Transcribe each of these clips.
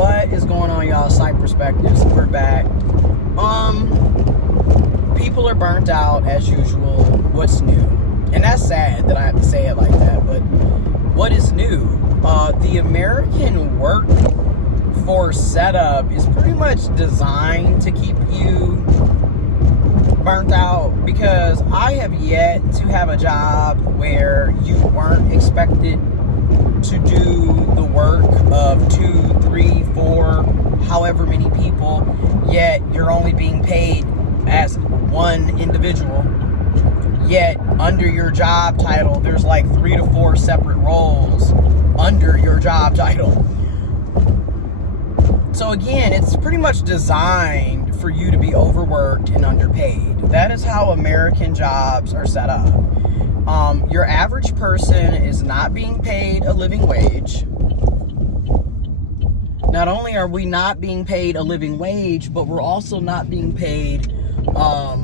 What is going on, y'all? Site Perspectives. We're back. People are burnt out as usual. What's new? And that's sad that I have to say it like that, but what is new? The American workforce setup is pretty much designed to keep you burnt out, because I have yet to have a job where you weren't expected to do the work of 2, 3, 4, however many people, yet you're only being paid as one individual. Yet under your job title, there's like 3 to 4 separate roles under your job title. So again, it's pretty much designed for you to be overworked and underpaid. That is how American jobs are set up. Your average person is not being paid a living wage. Not only are we not being paid a living wage, but we're also not being paid, our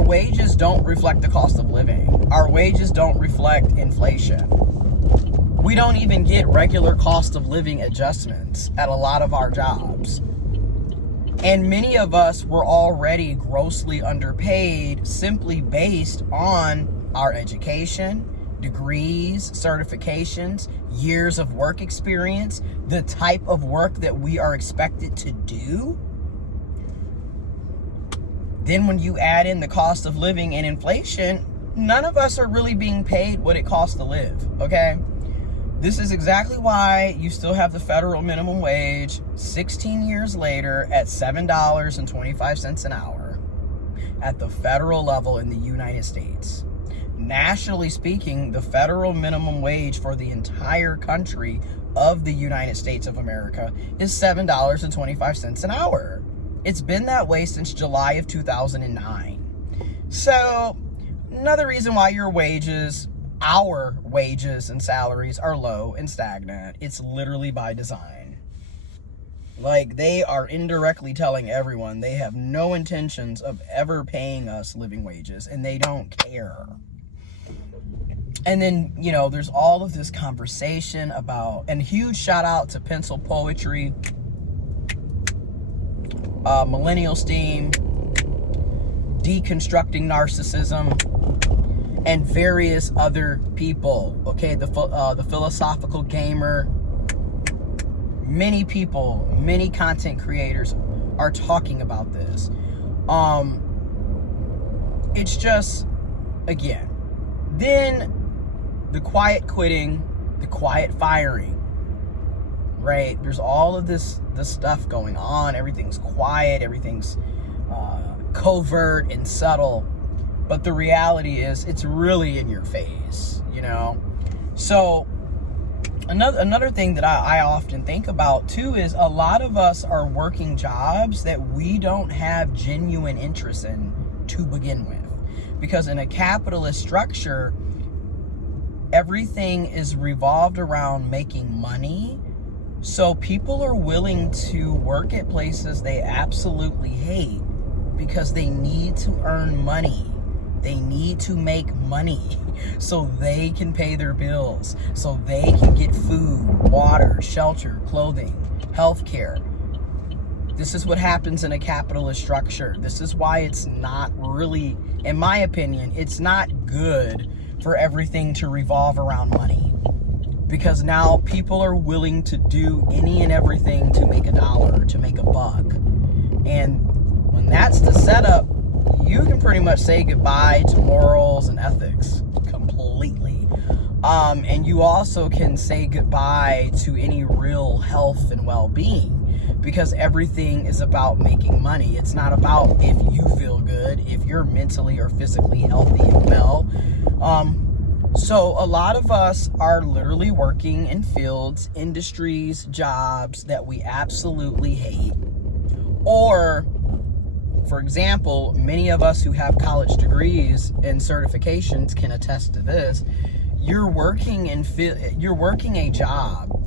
wages don't reflect the cost of living. Our wages don't reflect inflation. We don't even get regular cost of living adjustments at a lot of our jobs. And many of us were already grossly underpaid simply based on our education, degrees, certifications, years of work experience, the type of work that we are expected to do. Then when you add in the cost of living and inflation, none of us are really being paid what it costs to live, okay? This is exactly why you still have the federal minimum wage 16 years later at $7.25 an hour at the federal level in the United States. Nationally speaking, the federal minimum wage for the entire country of the United States of America is $7.25 an hour. It's been that way since July of 2009. So, another reason why our wages and salaries are low and stagnant, it's literally by design. Like, they are indirectly telling everyone they have no intentions of ever paying us living wages, and they don't care. And then, there's all of this conversation about, and huge shout out to Pencil Poetry, Millennial Steam, Deconstructing Narcissism, and various other people, okay, the Philosophical Gamer. Many people, many content creators are talking about this. It's just, again, then the quiet quitting, the quiet firing, right? There's all of this stuff going on. Everything's quiet, everything's covert and subtle. But the reality is, it's really in your face, So, another thing that I often think about, too, is a lot of us are working jobs that we don't have genuine interest in to begin with. Because in a capitalist structure, everything is revolved around making money. So people are willing to work at places they absolutely hate because they need to earn money. They need to make money so they can pay their bills, so they can get food, water, shelter, clothing, healthcare. This is what happens in a capitalist structure. This is why it's not really, in my opinion, it's not good for everything to revolve around money. Because now people are willing to do any and everything to make a dollar, to make a buck. And when that's the setup, you can pretty much say goodbye to morals and ethics completely. And you also can say goodbye to any real health and well-being, because everything is about making money. It's not about if you feel good, if you're mentally or physically healthy and well. So a lot of us are literally working in fields, industries, jobs that we absolutely hate. Or, for example, many of us who have college degrees and certifications can attest to this. You're working a job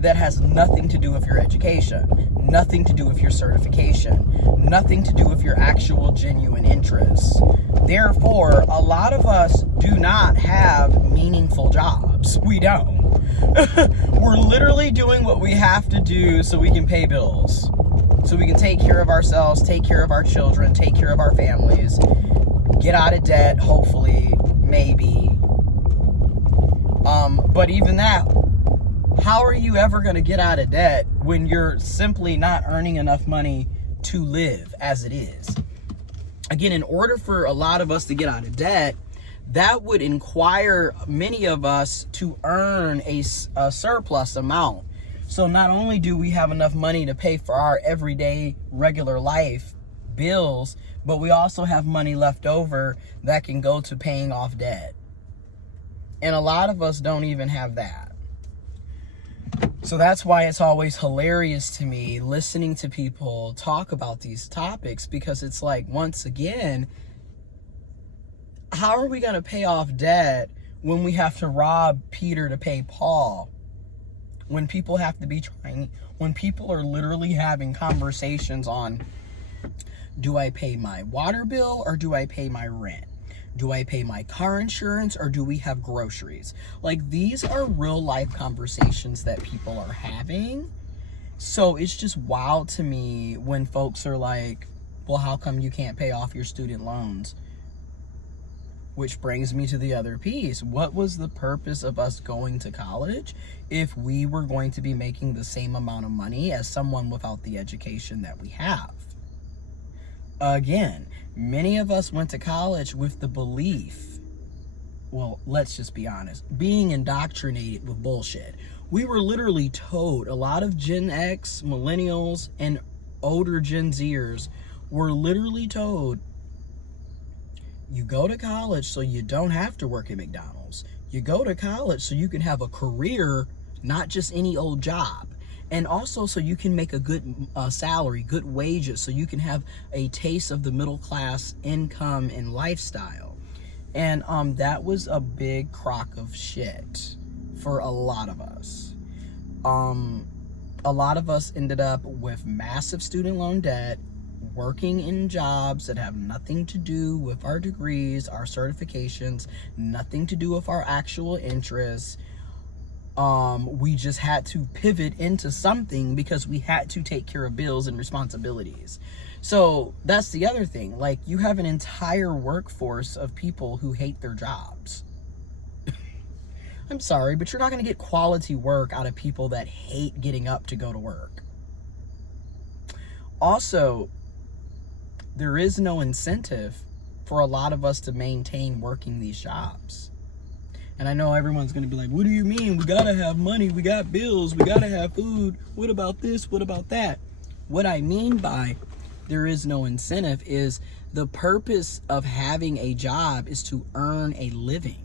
that has nothing to do with your education, nothing to do with your certification, nothing to do with your actual genuine interests. Therefore, a lot of us do not have meaningful jobs. We don't. We're literally doing what we have to do so we can pay bills. So we can take care of ourselves, take care of our children, take care of our families, get out of debt, hopefully, maybe. But even that, how are you ever going to get out of debt when you're simply not earning enough money to live as it is? Again, in order for a lot of us to get out of debt, that would require many of us to earn a surplus amount. So not only do we have enough money to pay for our everyday regular life bills, but we also have money left over that can go to paying off debt. And a lot of us don't even have that. So that's why it's always hilarious to me listening to people talk about these topics, because it's like, once again, how are we going to pay off debt when we have to rob Peter to pay Paul? When people have to be trying, when people are literally having conversations on, do I pay my water bill or do I pay my rent? Do I pay my car insurance or do we have groceries? Like, these are real life conversations that people are having. So it's just wild to me when folks are like, well, how come you can't pay off your student loans? Which brings me to the other piece. What was the purpose of us going to college if we were going to be making the same amount of money as someone without the education that we have? Again, many of us went to college with the belief, well, let's just be honest, being indoctrinated with bullshit. We were literally told, a lot of Gen X, millennials, and older Gen Zers were literally told, you go to college so you don't have to work at McDonald's. You go to college so you can have a career, not just any old job. And also so you can make a good salary, good wages, so you can have a taste of the middle class income and lifestyle. And that was a big crock of shit for a lot of us. A lot of us ended up with massive student loan debt, working in jobs that have nothing to do with our degrees, our certifications, nothing to do with our actual interests. We just had to pivot into something because we had to take care of bills and responsibilities. So that's the other thing. Like, you have an entire workforce of people who hate their jobs. I'm sorry, but you're not going to get quality work out of people that hate getting up to go to work. Also, there is no incentive for a lot of us to maintain working these jobs. And I know everyone's going to be like, what do you mean? We got to have money. We got bills. We got to have food. What about this? What about that? What I mean by there is no incentive is the purpose of having a job is to earn a living.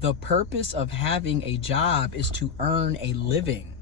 The purpose of having a job is to earn a living.